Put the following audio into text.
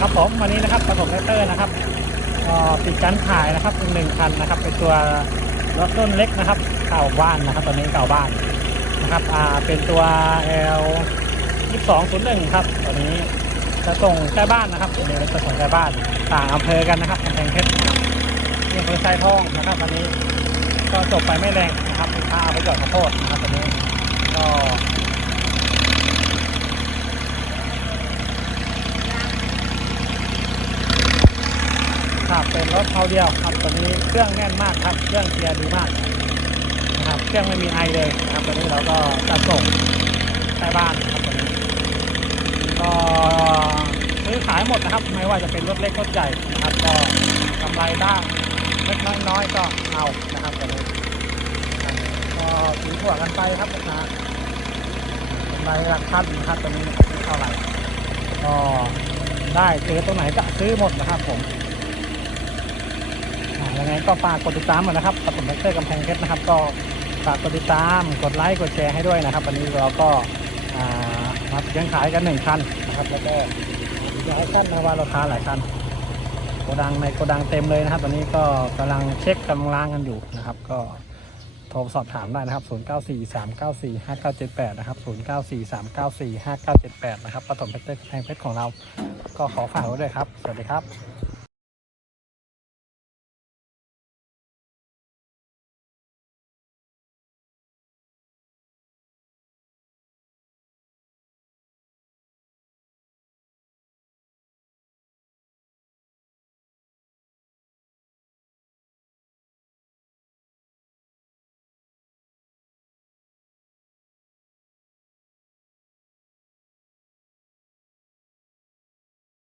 ครับผมวันนี้นะครับประถมแรคเตอร์นะครับก็ปิดการขายนะครับอีกหนึ่งคันนะครับเป็นตัวรถต้นเล็กนะครับเก่าบ้านนะครับ ตอนนี้เก่าบ้านนะครับอ่าเป็นตัว L 2201ครับตอนนี้จะส่งใกล้บ้านนะครับตัวนี้จะส่งใกล้บ้านต่างอำเภอกันนะครับกำแพงเพชรนะครับที่อำเภอไซทองนะครับวันนี้ก็จบไปไม่แรงนะครับค้าเอาไปจอดขอโทษนะครับตอนนี้ก็ ครับ เป็นรถเขาเดียวครับตัวนี้เครื่องแน่นมากครับ เครื่องเกียร์ดีมากนะครับเครื่องไม่มีไอเลยนะครับตัวนี้เราก็จะส่งใต้บ้านนะครับตัวนี้ก็ซื้อขายหมดนะครับ ไม่ว่าจะเป็นรถเล็กรถใหญ่นะครับ ก็กำไรบ้างเล็กน้อยก็เอานะครับตัวนี้ก็ถือถั่วกันไปครับลูกค้ากำไรหลักพันนะครับตัวนี้นะครับเท่าไหร่ก็ได้เจอตัวไหนก็ซื้อหมดนะครับผม ยังไงก็ฝากกดติดตามกันนะครับกับผมแท็กเตอร์กำแพงเพชรนะครับ ก็ฝากกดติดตามกดไลค์กดแชร์ให้ด้วยนะครับ วันนี้เราก็มาเลี้ยงขายกันหนึ่งคันนะครับ แล้วก็มีหลายคันนะว่าราคาหลายคันโกดังในโกดังเต็มเลยนะครับ ตอนนี้ก็กำลังเช็คกำลังกันอยู่นะครับ ก็โทรสอบถามได้นะครับ 0943945978 นะครับ 0943945978 นะครับปฐมแท็กเตอร์แพงเพชรของเรา ก็ขอฝากไว้ด้วยครับ สวัสดีครับ